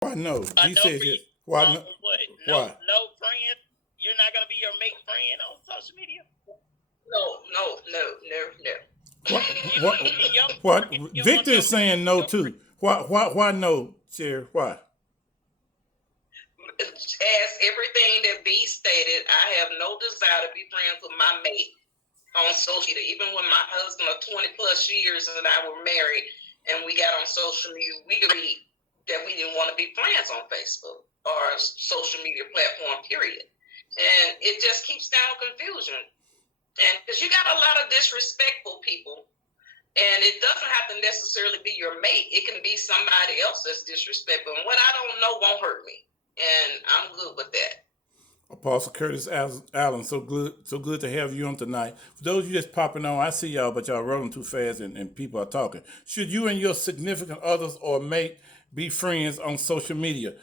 Why no? A He no says for yes. you. Why no? What? No, Why? no friend. You're not gonna be your mate friend on social media. No, no, no, no, no. What? You What? your What? you want Victor your is saying no your too. Why? Why? Why no, Sherry? Why? As everything that B stated, I have no desire to be friends with my mate on social media. Even when my husband of 20 plus years and I were married and we got on social media, we agreed that we didn't want to be friends on Facebook or social media platform, period. And it just keeps down confusion. And because you got a lot of disrespectful people, and it doesn't have to necessarily be your mate. It can be somebody else that's disrespectful. And what I don't know won't hurt me. And I'm good with that. Apostle Curtis Allen, so good to have you on tonight. For those of you just popping on, I see y'all, but y'all rolling too fast and people are talking. Should you and your significant others or mate be friends on social media?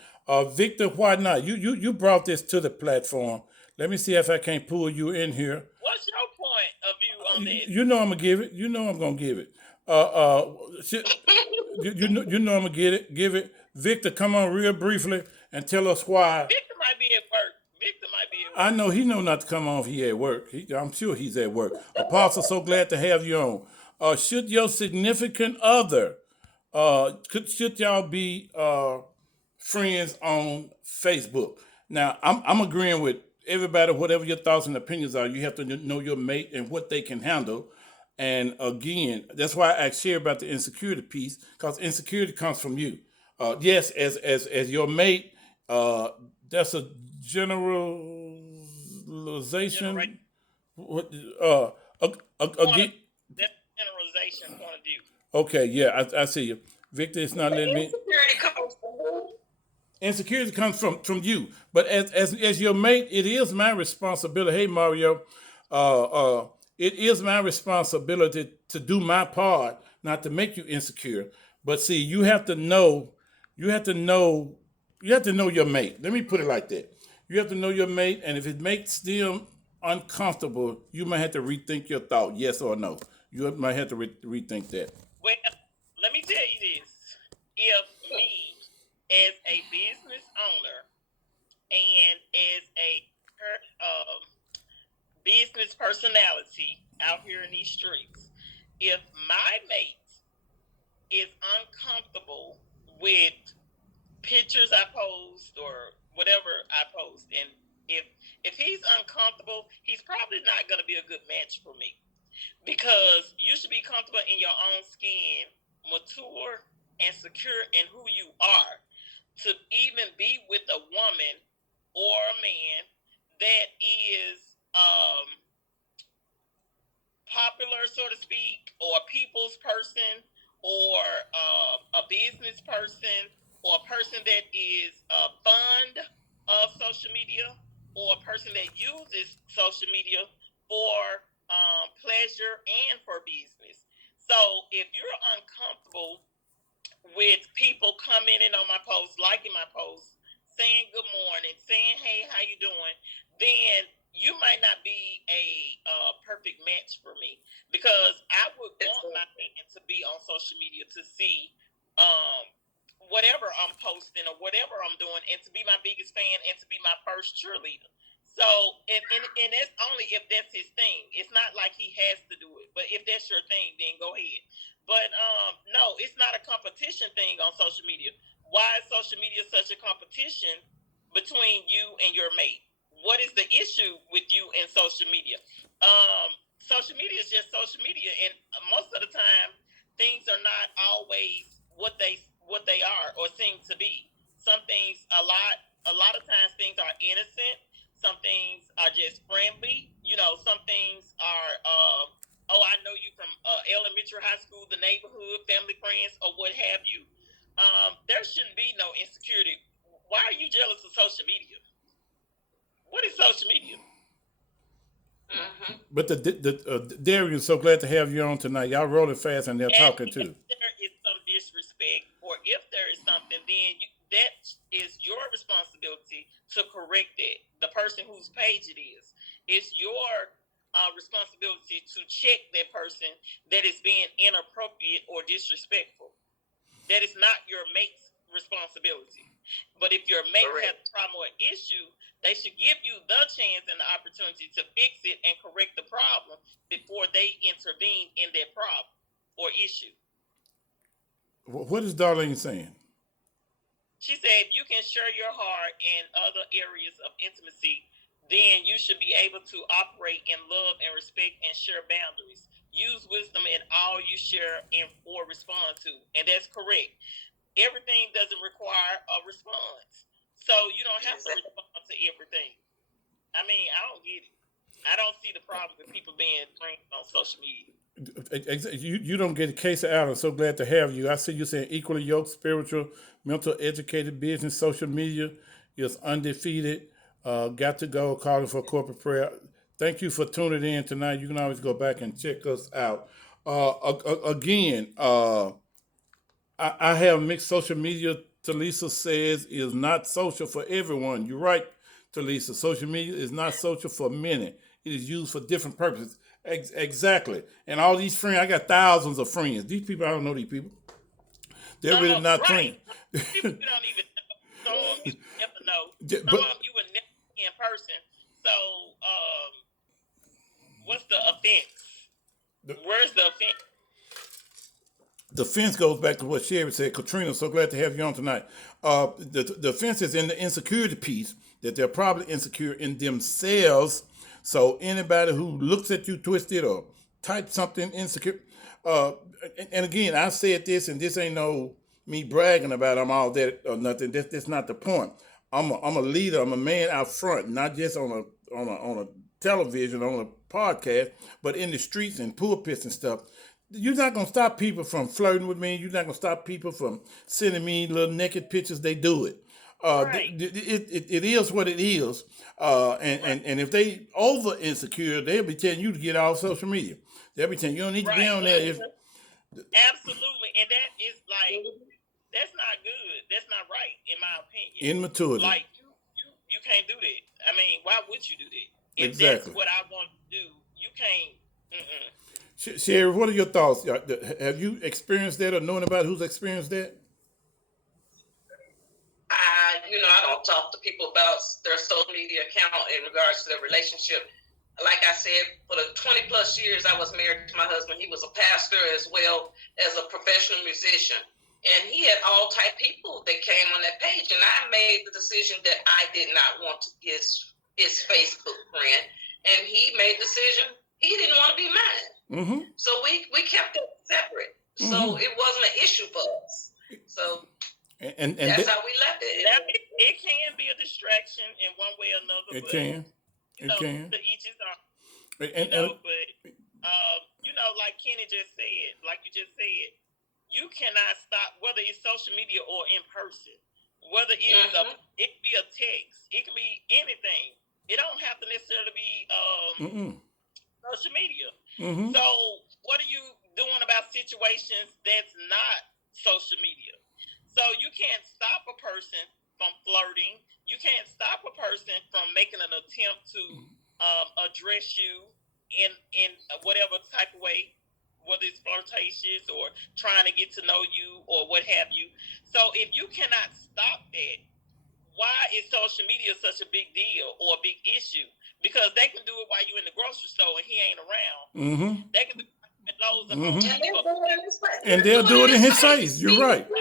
Victor, why not? You brought this to the platform. Let me see if I can't pull you in here. what's your point of view on this? You know I'm gonna give it. You know I'm gonna give it. Uh, uh, you know I'm gonna get it. Give it. Victor, come on real briefly and tell us why. Victor might be at work. Victor might be at I work. know he know not to come on if he at work. I'm sure he's at work. Apostle, so glad to have you on. Should your significant other, should y'all be friends on Facebook? Now, I'm agreeing with everybody. Whatever your thoughts and opinions are, you have to know your mate and what they can handle. And again, that's why I share about the insecurity piece, because insecurity comes from you. Yes, as your mate, uh, that's a Generation generalization. What? point of Again, that generalization point of view. okay, yeah, I see you, Victor. It's not letting me. Insecurity comes from who? Insecurity comes from you, but as your mate, it is my responsibility. Hey, Mario, uh, it is my responsibility to do my part, not to make you insecure. But see, you have to know, you have to know your mate. Let me put it like that. You have to know your mate, and if it makes them uncomfortable, you might have to rethink your thought, yes or no. You might have to rethink that. Well, let me tell you this: if me, as a business owner and as a um, business personality out here in these streets, if my mate is uncomfortable with pictures I post or whatever I post, and if he's uncomfortable, he's probably not going to be a good match for me, because you should be comfortable in your own skin, mature and secure in who you are, to even be with a woman or a man that is popular, so to speak, or a people's person, or a business person, or a person that is fond of social media, or a person that uses social media for pleasure and for business. So if you're uncomfortable with people commenting on my posts, liking my posts, saying good morning, saying hey, how you doing, then you might not be a perfect match for me, because I would want my man to be on social media to see whatever I'm posting or whatever I'm doing, and to be my biggest fan and to be my first cheerleader. So, and that's only if that's his thing. It's not like he has to do it, but if that's your thing, then go ahead. But no, it's not a competition thing on social media. Why is social media such a competition between you and your mate? What is the issue with you in social media? Social media is just social media, and most of the time, things are not always what they are or seem to be. Some things, a lot of times, things are innocent. Some things are just friendly. Some things are oh, I know you from elementary, high school, the neighborhood, family, friends, or what have you. There shouldn't be no insecurity. Why are you jealous of social media? What is social media? Mm-hmm. But Darian, so glad to have you on tonight. Y'all rolling fast and they're And talking if too. there is some disrespect, or if there is something, then that is your responsibility to correct it. The person whose page it is, it's your responsibility to check that person that is being inappropriate or disrespectful. That is not your mate's responsibility. But if your mate has a problem or issue, they should give you the chance and the opportunity to fix it and correct the problem before they intervene in that problem or issue. What is Darlene saying? She said, if you can share your heart in other areas of intimacy, then you should be able to operate in love and respect and share boundaries. Use wisdom in all you share or respond to. And that's correct. Everything doesn't require a response. So you don't have to respond to everything. I mean, I don't get it. I don't see the problem with people being friends on social media. You don't get a case of Allen. So glad to have you. I see you saying equally yoked, spiritual, mental, educated, business, social media is undefeated. Got to go. Calling for corporate prayer. Thank you for tuning in tonight. You can always go back and check us out. Again, I have mixed social media. Talisa says is not social for everyone. You're right, Talisa. Social media is not social for many. It is used for different purposes. Exactly. And all these friends, I got thousands of friends. These people, I don't know these people. They're really not friends. People you don't even know. Some of them you never know. Some of them you would never see in person. So, what's the offense? Where's the offense? The offense goes back to what Sherry said. Katrina, so glad to have you on tonight. The offense is in the insecurity piece, that they're probably insecure in themselves. So anybody who looks at you twisted or type something insecure, and again, I said this, and this ain't no me bragging about I'm all that or nothing. That's not the point. I'm a leader. I'm a man out front, not just on a television, on a podcast, but in the streets and pulpits and stuff. You're not going to stop people from flirting with me. You're not going to stop people from sending me little naked pictures. They do it. Right. It is what it is. And if they over insecure, they'll be telling you to get off social media. They'll be telling you don't need to be on there. Absolutely. And that is like, that's not good. That's not right, in my opinion. Immaturity. Like, you can't do that. I mean, why would you do that? If exactly. That's what I want to do, you can't. Sherry, what are your thoughts? Have you experienced that or known about who's experienced that? I don't talk to people about their social media account in regards to their relationship. Like I said, for the 20 plus years I was married to my husband, he was a pastor as well as a professional musician. And he had all type people that came on that page. And I made the decision that I did not want his Facebook friend. And he made the decision he didn't want to be mine. Mm-hmm. So we kept it separate. Mm-hmm. So it wasn't an issue for us. So and that's how we left it. It can be a distraction in one way or another. It can. To each his own. But like Kenny just said, like you just said, you cannot stop, whether it's social media or in person. Whether it's it can be a text, it can be anything. It don't have to necessarily be social media. Mm-hmm. So what are you doing about situations that's not social media? So you can't stop a person from flirting. You can't stop a person from making an attempt to address you in whatever type of way, whether it's flirtatious or trying to get to know you or what have you. So if you cannot stop that, why is social media such a big deal or a big issue? Because they can do it while you're in the grocery store and he ain't around. Mm-hmm. They can do it in Lowe's and Home Depot. And they'll do it in his face. You're right. So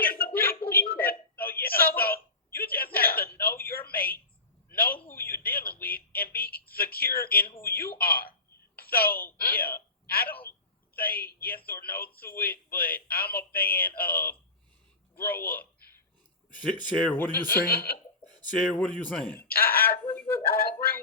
you just have to know your mates, know who you're dealing with, and be secure in who you are. So, I don't say yes or no to it, but I'm a fan of grow up. Sherry, what are you saying? Sherry, what are you saying? I agree with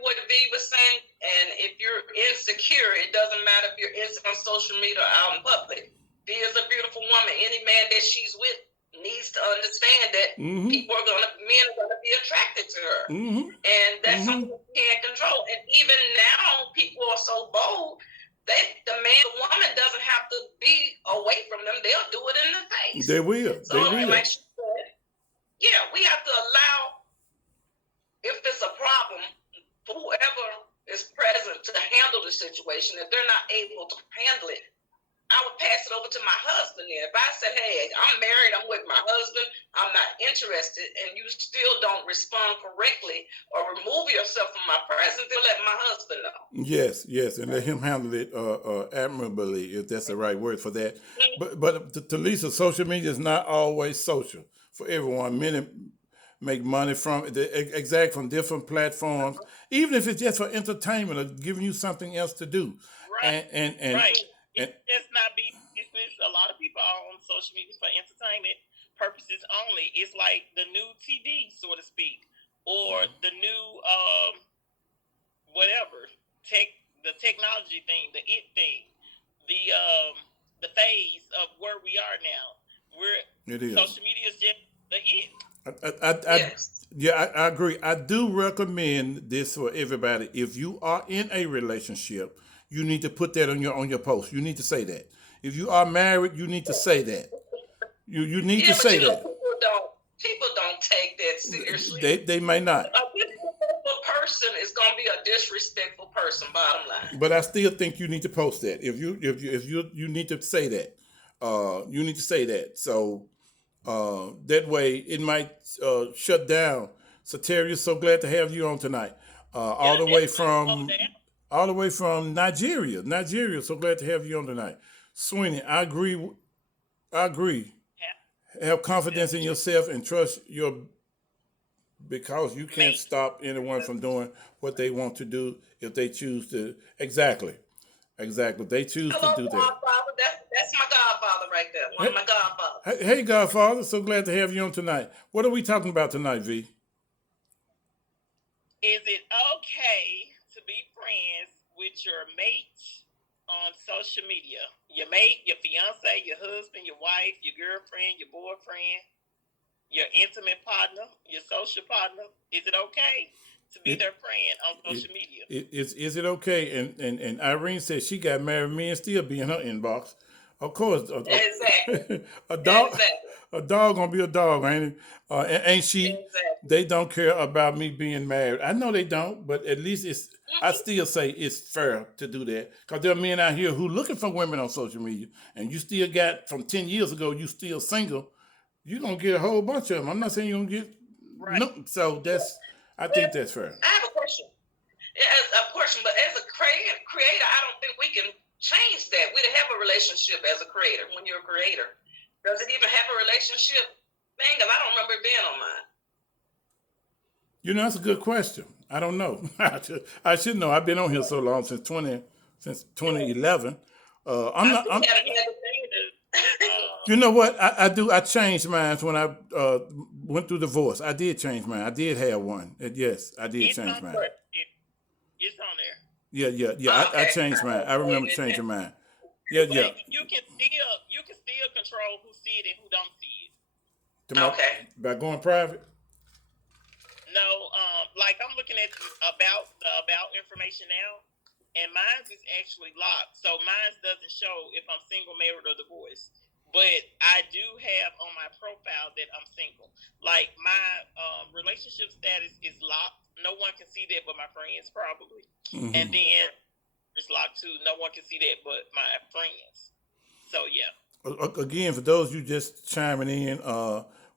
what V was saying. And if you're insecure, it doesn't matter if you're on social media or out in public. V is a beautiful woman. Any man that she's with needs to understand that men are gonna be attracted to her. Mm-hmm. And that's something we can't control. And even now, people are so bold. The woman doesn't have to be away from them. They'll do it in the face. They will. So, like she said, we have to allow, if it's a problem, whoever is present to handle the situation. If they're not able to handle it, I would pass it over to my husband. Then, if I said, "Hey, I'm married, I'm with my husband, I'm not interested," and you still don't respond correctly or remove yourself from my presence, then let my husband know. Yes, yes, and let him handle it admirably, if that's the right word for that. But to Lisa, social media is not always social for everyone. Many make money from exact from different platforms, even if it's just for entertainment or giving you something else to do. Right. And Right. It just not be business. A lot of people are on social media for entertainment purposes only. It's like the new TV, so to speak, or the new whatever the technology thing, the it thing, the phase of where we are now. it is. Social media is just the it. Yes. Yeah, I agree. I do recommend this for everybody. If you are in a relationship, you need to put that on your post. You need to say that. If you are married, you need to say that. You need to Yeah, but say that. people don't take that seriously. They may not. A disrespectful person is gonna be a disrespectful person. Bottom line. But I still think you need to post that. If you need to say that. You need to say that. So that way it might shut down. So Terry, so glad to have you on tonight. All the way from Nigeria. Nigeria, so glad to have you on tonight. Sweeney, I agree. I agree. Have confidence in yourself and trust your because you can't stop anyone from doing what they want to do if they choose to. Exactly. They choose Hello, to do that. Godfather. That's my Godfather right there. One of my Godfathers. Hey, Godfather, so glad to have you on tonight. What are we talking about tonight, V? Is it okay to be friends with your mate on social media? Your mate, your fiance, your husband, your wife, your girlfriend, your boyfriend, your intimate partner, your social partner. Is it okay to be their friend on social media? Is it okay? And Irene said she got married, men still be in her inbox. Of course, Exactly. a dog, Exactly. a dog gonna be a dog, ain't it? Ain't she? Exactly. They don't care about me being married. I know they don't, but at least it's. I still say it's fair to do that because there are men out here who looking for women on social media, and you still got from 10 years ago. You still single. You're gonna get a whole bunch of them. I'm not saying you're gonna get no. So I think that's fair. I have a question. But as a creator, I don't think we can change that. We have a relationship as a creator. When you're a creator, does it even have a relationship? Man, because I don't remember it being on mine. You know, that's a good question. I don't know. I should know. I've been on here so long since 2011. You know what? I do. I changed mine when I went through divorce. I did change mine. I did have one. Yes, I did change mine. It's on there. Yeah. I changed mine. I remember changing mine. Yeah. You can still control who see it and who don't see it. Okay. By going private. No, like I'm looking at the about information now, and mine is actually locked. So mine doesn't show if I'm single, married, or divorced. But I do have on my profile that I'm single. Like my relationship status is locked. No one can see that but my friends probably. Mm-hmm. And then it's locked too. No one can see that but my friends. So yeah. Again, for those you just chiming in,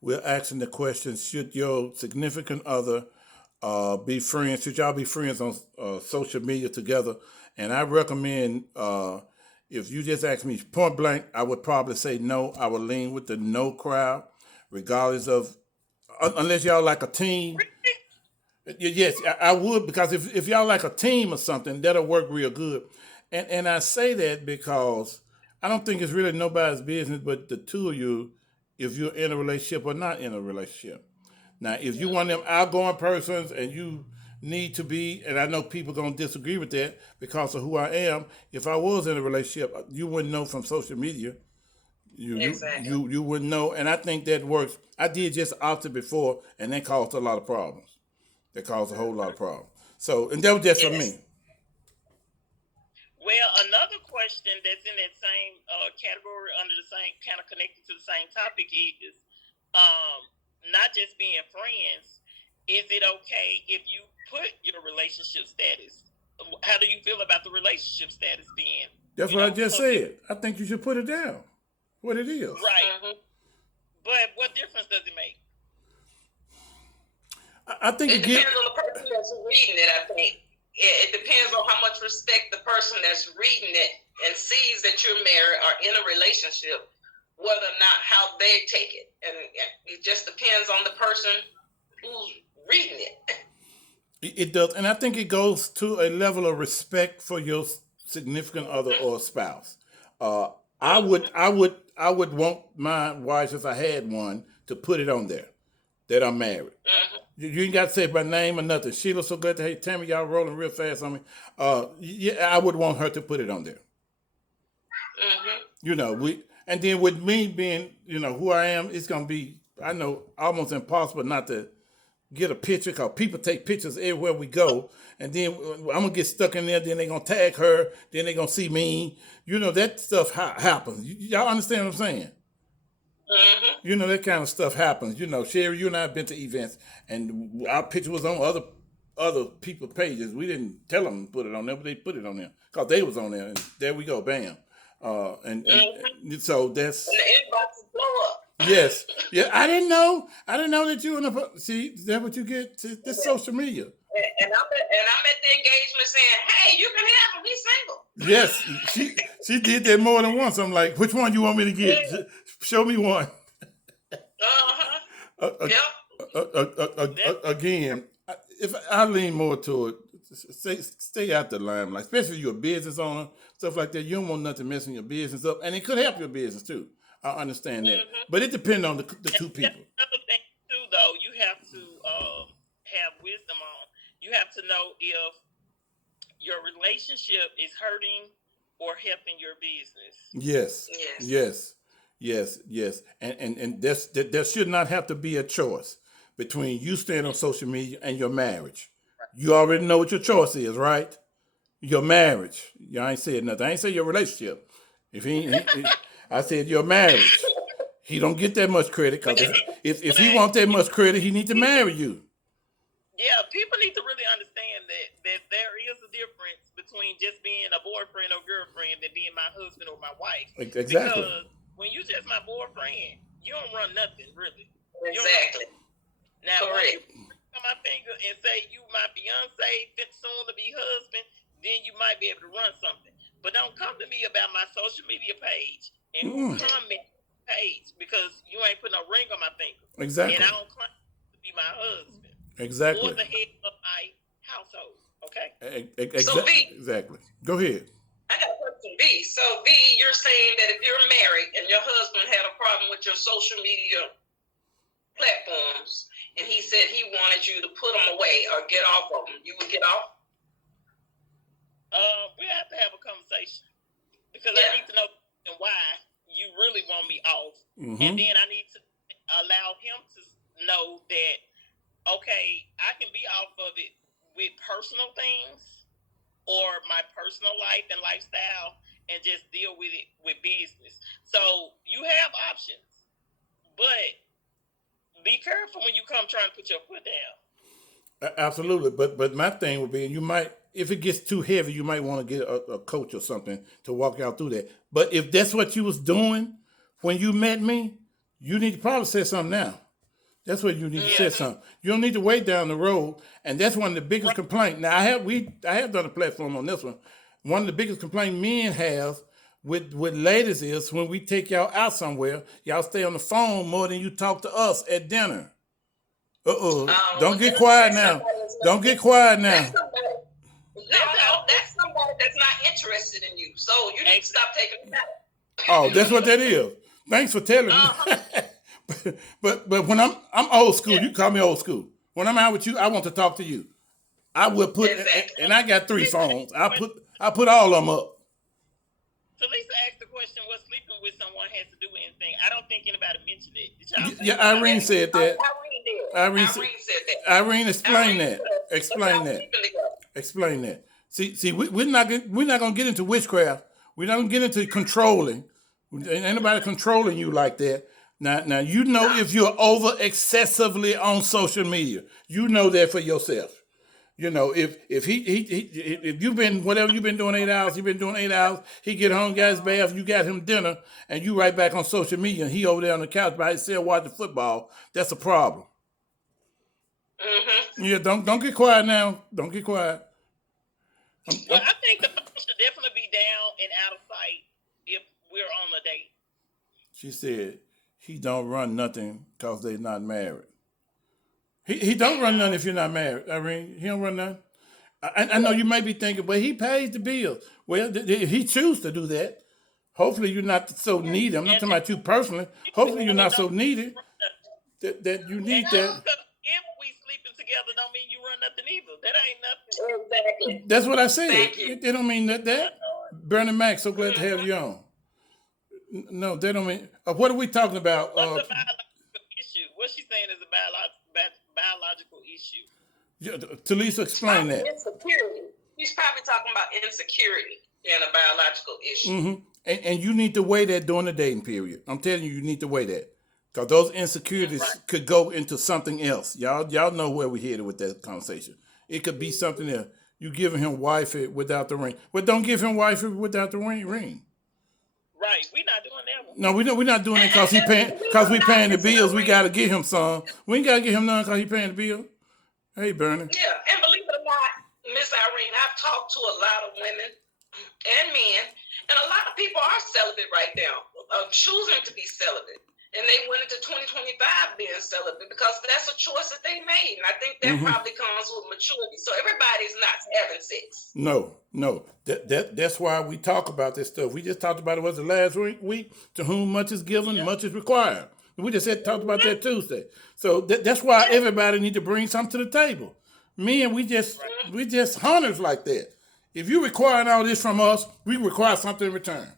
we're asking the question: should your significant other be friends? Should y'all be friends on social media together? And I recommend, if you just ask me point blank, I would probably say no. I would lean with the no crowd, regardless of, unless y'all like a team. Yes, I would, because if y'all like a team or something, that'll work real good. And I say that because I don't think it's really nobody's business but the two of you, if you're in a relationship or not in a relationship. Now, if you one of them outgoing persons and you need to be, and I know people are going to disagree with that because of who I am, if I was in a relationship, you wouldn't know from social media. You wouldn't know, and I think that works. I did just opposite before, and that caused a lot of problems. That caused a whole lot of problems. So, and that was just for me. Well, another question that's in that same category, under the same kind of connected to the same topic, is not just being friends. Is it okay if you put your relationship status? How do you feel about the relationship status being That's You what I know, just so said. I think you should put it down. What it is. right. But what difference does it make? I think It it get. depends on the person that's reading it, I think. It depends on how much respect the person that's reading it and sees that you're married or in a relationship, whether or not how they take it. And it just depends on the person who's reading it. It does, and I think it goes to a level of respect for your significant other or spouse. I would want my wife, if I had one, to put it on there that I'm married. You ain't got to say my name or nothing. Sheila, so glad to hey Tammy, y'all rolling real fast on me. Yeah, I would want her to put it on there. You know, and then with me being, who I am, it's gonna be, I know, almost impossible not to get a picture because people take pictures everywhere we go, and then I'm gonna get stuck in there. Then they gonna tag her. Then they gonna see me. That stuff happens. Y'all understand what I'm saying? That kind of stuff happens. Sherry, you and I have been to events, and our picture was on other people's pages. We didn't tell them to put it on there, but they put it on there because they was on there, and there we go, bam. And so that's. And the inbox blow up. Yes. Yeah, I didn't know that you in the see. Is that what you get? This social media. And I'm at the engagement saying, "Hey, you can have him. He's single." Yes, she did that more than once. I'm like, which one you want me to get? Yeah. Show me one. Again, if I lean more to it, stay out the limelight, especially if you're a business owner, stuff like that. You don't want nothing messing your business up, and it could help your business too. I understand that, but it depends on the two people. Another thing too, though, you have to have wisdom on. You have to know if your relationship is hurting or helping your business. Yes. And there should not have to be a choice between you staying on social media and your marriage. You already know what your choice is, right? Your marriage. Y'all ain't said nothing. I ain't say your relationship. I said your marriage. He don't get that much credit because if he want that much credit, he need to marry you. Yeah, people need to really understand that there is a difference between just being a boyfriend or girlfriend than being my husband or my wife. Exactly. Because when you just my boyfriend, you don't run nothing really. Exactly. Now, when you on my finger and say you my fiance, soon to be husband, then you might be able to run something. But don't come to me about my social media page and who comment page because you ain't put no ring on my finger. Exactly. And I don't claim to be my husband. Exactly. Or the head of my household. Okay. So V, exactly. Go ahead. I got a question, V. So V, you're saying that if you're married and your husband had a problem with your social media platforms, and he said he wanted you to put them away or get off of them, you would get off? We have to have a conversation because I need to know why you really want me off, and then I need to allow him to know that. Okay, I can be off of it with personal things or my personal life and lifestyle and just deal with it with business. So you have options, but be careful when you come trying to put your foot down. Absolutely, but my thing would be, you might, if it gets too heavy, you might want to get a coach or something to walk y'all through that. But if that's what you was doing when you met me, you need to probably say something now. That's what you need to say something. You don't need to wait down the road, and that's one of the biggest complaints. Now I have done a platform on this one. One of the biggest complaints men have with ladies is when we take y'all out somewhere, y'all stay on the phone more than you talk to us at dinner. Don't get quiet now. Don't get quiet now. No, that's somebody that's not interested in you. So you need to stop taking them out. Oh, that's what that is. Thanks for telling me. But when I'm old school, you call me old school. When I'm out with you, I want to talk to you. I will put, and I got 3 phones. I put all of them up. So Lisa asked the question, what sleeping with someone has to do with anything. I don't think anybody mentioned it. Did y'all Yeah, Irene said that. Irene said that. Irene, explain that. Explain that. See, we're not gonna get into witchcraft. We're not gonna get into controlling. Ain't anybody controlling you like that. Now you know if you're over excessively on social media. You know that for yourself. You know, if you've been whatever you've been doing 8 hours, you've been doing 8 hours. He get home, got his bath, you got him dinner, and you right back on social media, and he over there on the couch by himself watching football. That's a problem. Yeah, don't get quiet now. Don't get quiet. Well, I think the phone should definitely be down and out of sight if we're on a date. She said he don't run nothing because they not married. He don't run nothing if you're not married. I mean, he don't run nothing. I know you may be thinking, but he pays the bills. Well, he choose to do that. Hopefully you're not so needy. I'm not talking about you personally. Hopefully you're not so needy that you need that. If we sleeping together, don't mean you run nothing either. That ain't nothing. Exactly. That's what I said. Thank you. They don't mean that. Bernie Mac, so glad to have you on. No, they don't mean. What are we talking about? What's the biological issue? What she's saying is a biological issue. Talisa, explain that. Insecurity. He's probably talking about insecurity and a biological issue. And you need to weigh that during the dating period. I'm telling you, you need to weigh that. Because those insecurities could go into something else. Y'all know where we're headed with that conversation. It could be something else. You giving him wifey without the ring. Well, don't give him wifey without the ring. Right, we're not doing that one. No, we're not doing it because we paying the bills. We got to get him some. We ain't got to get him none because he paying the bill. Hey, Bernie. Yeah, and believe it or not, Miss Irene, I've talked to a lot of women and men, and a lot of people are celibate right now, choosing to be celibate. And they went into 2025 being celibate because that's a choice that they made. And I think that probably comes with maturity. So everybody's not having sex. No. That's why we talk about this stuff. We just talked about it, was the last week? To whom much is given, much is required. We just talked about that Tuesday. So that's why everybody need to bring something to the table. Men, we just hunters like that. If you requiring all this from us, we require something in return.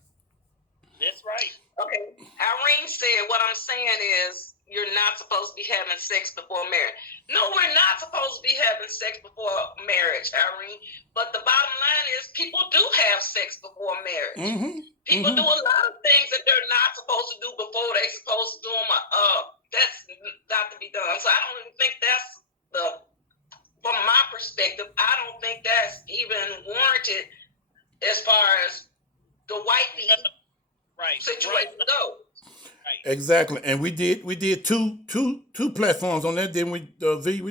That's right. Okay. Irene said, what I'm saying is you're not supposed to be having sex before marriage. No, we're not supposed to be having sex before marriage, Irene. But the bottom line is people do have sex before marriage. People do a lot of things that they're not supposed to do before they're supposed to do them. That's not to be done. So I don't even think that's from my perspective, I don't think that's even warranted as far as the wifey situation go. Exactly, and we did two platforms on that. Then we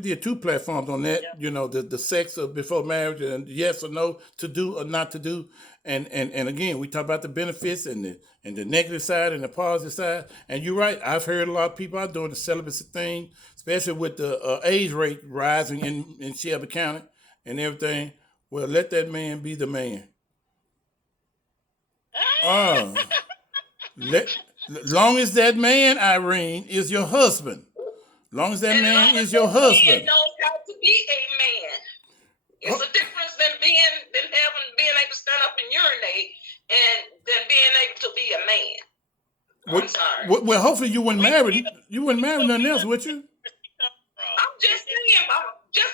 did two platforms on that. Yeah. You know, the sex of before marriage and yes or no to do or not to do, and again we talk about the benefits and the negative side and the positive side. And you're right. I've heard a lot of people out doing the celibacy thing, especially with the age rate rising in Shelby County and everything. Well, let that man be the man. Long as that man, Irene, is your husband. Long as that man is your husband. Knows how to be a man. It's a difference than being able to stand up and urinate and then being able to be a man. I'm sorry. Well, hopefully you wouldn't marry nothing else, would you? I'm just saying.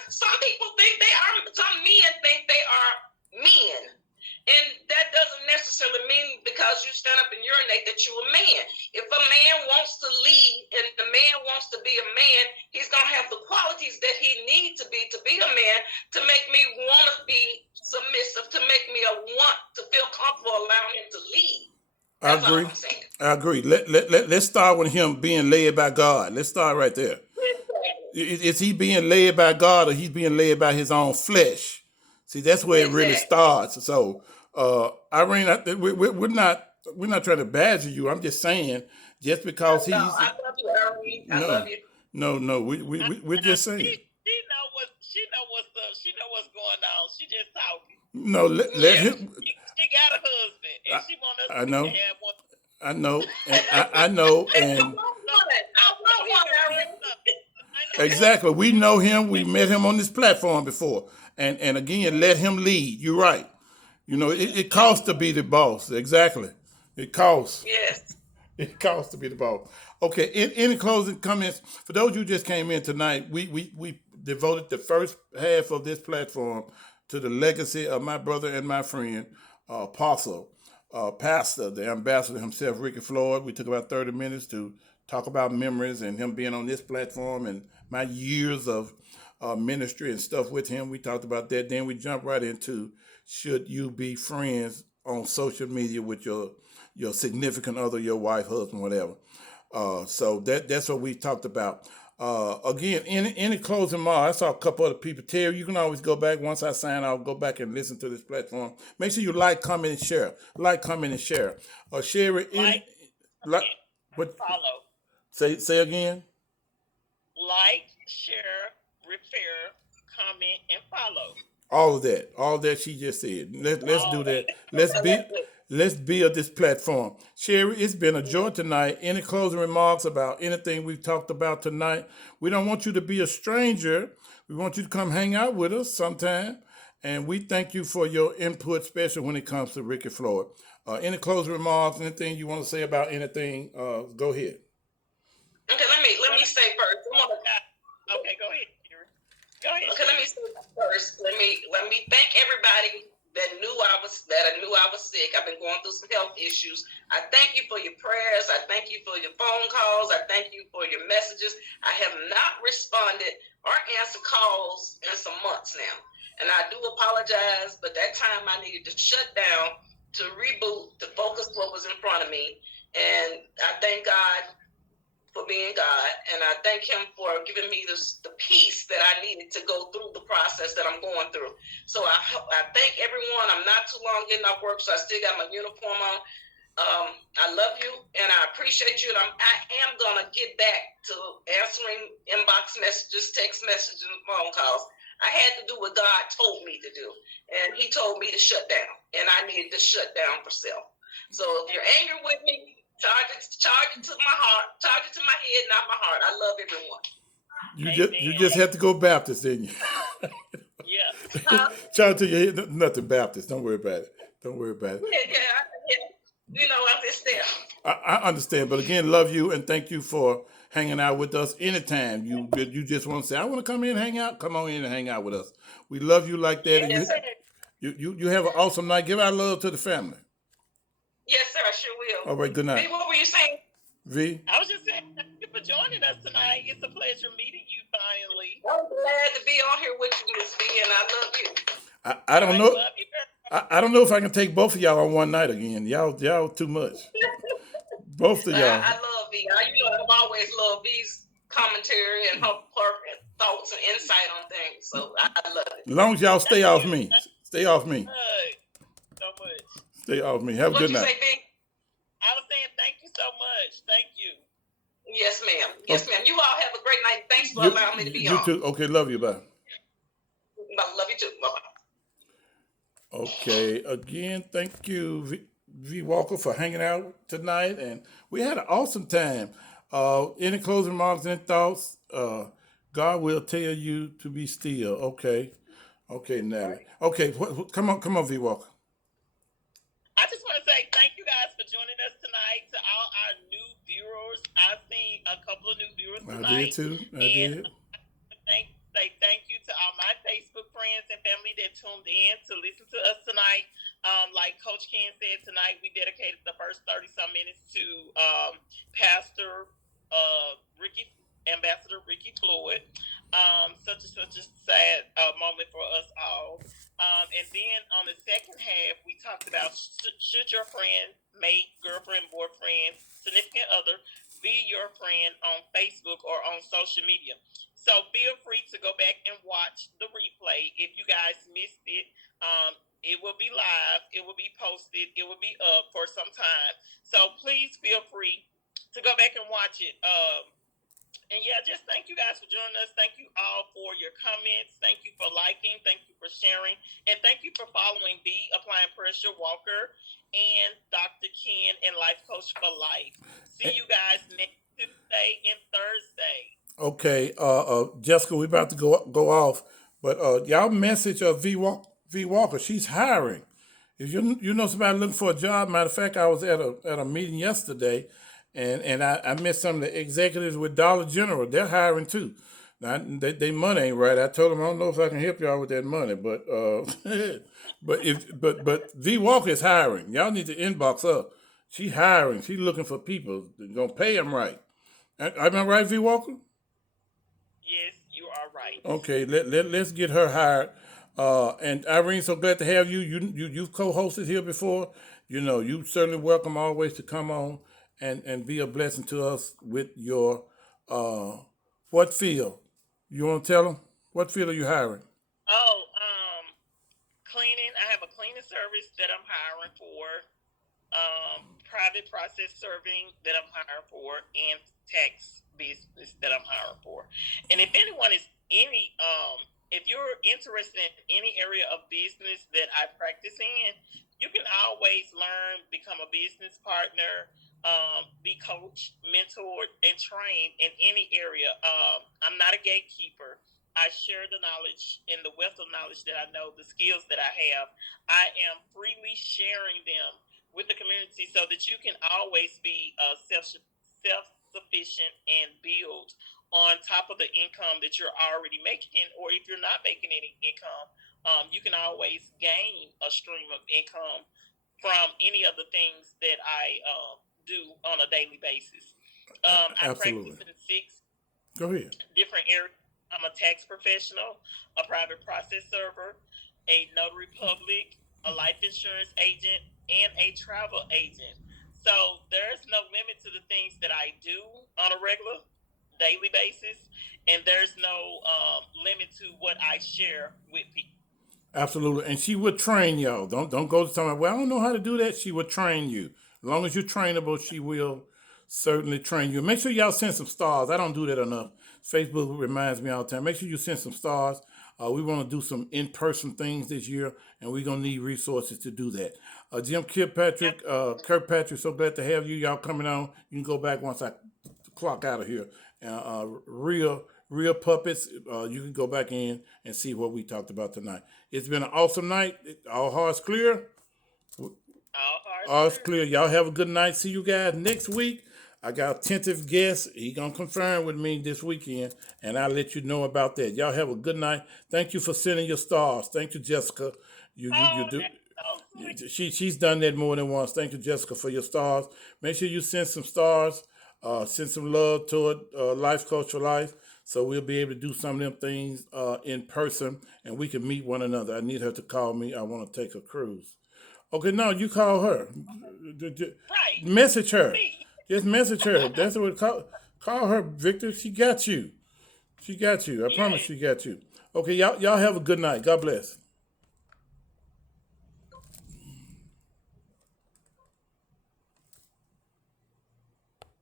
Some people think they are. Some men think they are men. And that doesn't necessarily mean because you stand up and urinate that you're a man. If a man wants to lead and the man wants to be a man, he's going to have the qualities that he needs to be a man to make me want to be submissive, to make me want to feel comfortable allowing him to lead. That's all I'm saying. I agree. Let's start with him being led by God. Let's start right there. Is he being led by God or he's being led by his own flesh? See, that's where it really starts. So, Irene, we're not trying to badger you. I'm just saying, just because he's. I love you, Irene. I love you. No, we're just saying. She know what's going on. She just talking. No, let him. She got a husband, and she want us to have one. I know, and I know, and. I want one, Irene. Exactly. We know him. We met him on this platform before. And again, let him lead. You're right. You know, it costs to be the boss. Exactly. It costs. Yes. It costs to be the boss. Okay. Any closing comments? For those who just came in tonight, we devoted the first half of this platform to the legacy of my brother and my friend, Apostle, Pastor, the ambassador himself, Ricky Floyd. We took about 30 minutes to talk about memories and him being on this platform and my years of ministry and stuff with him. We talked about that. Then we jumped right into should you be friends on social media with your significant other, your wife, husband, whatever. So that's what we talked about. Again, any closing remarks? I saw a couple other people. Terry, you can always go back. Once I sign, I'll go back and listen to this platform. Make sure you like, comment, and share. Like, comment, and share. Sherry, Like, what? follow. Say again. Like, share, repair, comment, and follow. All that she just said. Let's do that. Let's build this platform. Sherry, it's been a joy tonight. Any closing remarks about anything we've talked about tonight? We don't want you to be a stranger. We want you to come hang out with us sometime. And we thank you for your input, especially when it comes to Ricky Floyd. Any closing remarks? Anything you want to say about anything? Go ahead. Okay, let me say first. Okay, go ahead. Go ahead. Okay, let me say first. Let me thank everybody that knew I was sick. I've been going through some health issues. I thank you for your prayers. I thank you for your phone calls. I thank you for your messages. I have not responded or answered calls in some months now. And I do apologize, but that time I needed to shut down, to reboot, to focus what was in front of me. And I thank God for being God, and I thank him for giving me the peace that I needed to go through the process that I'm going through. So I thank everyone. I'm not too long getting off work, so I still got my uniform on. I love you, and I appreciate you, and I am going to get back to answering inbox messages, text messages, and phone calls. I had to do what God told me to do, and he told me to shut down, and I needed to shut down for self. So if you're angry with me, charge it to my heart, charge it to my head, not my heart. I love everyone. You just have to go Baptist, didn't you? Yeah. Charge it to your head. Nothing Baptist. Don't worry about it. Yeah. You know, I'm just there. I understand, but again, love you and thank you for hanging out with us anytime. You just want to say, I want to come in and hang out. Come on in and hang out with us. We love you like that. Yes, sir. You have an awesome night. Give our love to the family. Yes, sir. I sure will. All right. Good night. V, what were you saying? V. I was just saying, thank you for joining us tonight. It's a pleasure meeting you finally. I'm glad to be on here with you, Miss V, and I love you. I don't know. Love you, I don't know if I can take both of y'all on one night again. Y'all too much. Both of y'all. I love V. You know, I've always loved V's commentary and her thoughts and insight on things. So I love it. As long as y'all stay off me. Stay off me. So much. Stay off me. Have a good night. What you say, V? I was saying thank you so much. Thank you. Yes, ma'am. Yes, ma'am. You all have a great night. Thanks for allowing me to be on. You too. Okay, love you. Bye. I love you too. Bye-bye. Okay, again, thank you, V Walker, for hanging out tonight. And we had an awesome time. Any closing remarks and thoughts? God will tell you to be still. Okay, Natalie. Okay, come on, V Walker. I just want to say thank you guys for joining us tonight. To all our new viewers, I've seen a couple of new viewers tonight. I did too. I did. Say thank you to all my Facebook friends and family that tuned in to listen to us tonight. Like Coach Ken said tonight, we dedicated the first 30-some minutes to Pastor Ambassador Ricky Floyd. Such a sad moment for us all. And then on the second half, we talked about should your friend, mate, girlfriend, boyfriend, significant other be your friend on Facebook or on social media. So feel free to go back and watch the replay. If you guys missed it, it will be live. It will be posted. It will be up for some time. So please feel free to go back and watch it. And yeah, just thank you guys for joining us. Thank you all for your comments. Thank you for liking. Thank you for sharing. And thank you for following B, Applying Pressure, Walker, and Dr. Ken and Lifecoach for Life. See you guys next Tuesday and Thursday. Okay, Jessica, we're about to go off, but y'all message V Walker. She's hiring. If you know somebody looking for a job, matter of fact, I was at a meeting yesterday, and I met some of the executives with Dollar General. They're hiring too. Now they money ain't right. I told them I don't know if I can help y'all with that money, but but V Walker is hiring. Y'all need to inbox her. She's hiring. She's looking for people. They're gonna pay them right. Am I right, V Walker? Yes, you are right. Okay, let's get her hired. And Irene, so glad to have you. You've co-hosted here before. You know, you certainly welcome always to come on and be a blessing to us with your what field. You want to tell them what field are you hiring? Oh, cleaning. I have a cleaning service that I'm hiring for. Private process serving that I'm hiring for, and tax business that I'm hiring for. And if anyone is if you're interested in any area of business that I practice in, you can always learn, become a business partner, be coached, mentored, and trained in any area. I'm not a gatekeeper. I share the knowledge and the wealth of knowledge that I know, the skills that I have. I am freely sharing them with the community so that you can always be self sufficient and build on top of the income that you're already making, or if you're not making any income, you can always gain a stream of income from any of the things that I do on a daily basis. I Absolutely. practice in 6 Go ahead. different areas. I'm a tax professional, a private process server, a notary public, a life insurance agent, and a travel agent. So there's no limit to the things that I do on a regular daily basis, and there's no limit to what I share with people. Absolutely, and she would train y'all. Don't go to someone. Well, I don't know how to do that. She would train you. As long as you're trainable, she will certainly train you. Make sure y'all send some stars. I don't do that enough. Facebook reminds me all the time. Make sure you send some stars. We want to do some in-person things this year, and we're gonna need resources to do that. Jim Kirkpatrick, Kirkpatrick, so glad to have you. Y'all coming on. You can go back once I clock out of here. Real puppets. You can go back in and see what we talked about tonight. It's been an awesome night. All hearts clear. All All is hearts clear. Y'all have a good night. See you guys next week. I got a tentative guest. He gonna confirm with me this weekend, and I'll let you know about that. Y'all have a good night. Thank you for sending your stars. Thank you, Jessica. You Oh, do. that's so sweet. She's done that more than once. Thank you, Jessica, for your stars. Make sure you send some stars. Send some love toward Life Coach for Life, so we'll be able to do some of them things in person, and we can meet one another. I need her to call me. I want to take a cruise. Okay, no, you call her. Right. Message her. Me. Just message her. That's what call her, Victor. She got you. She got you. I promise Yes. she got you. Okay, y'all have a good night. God bless.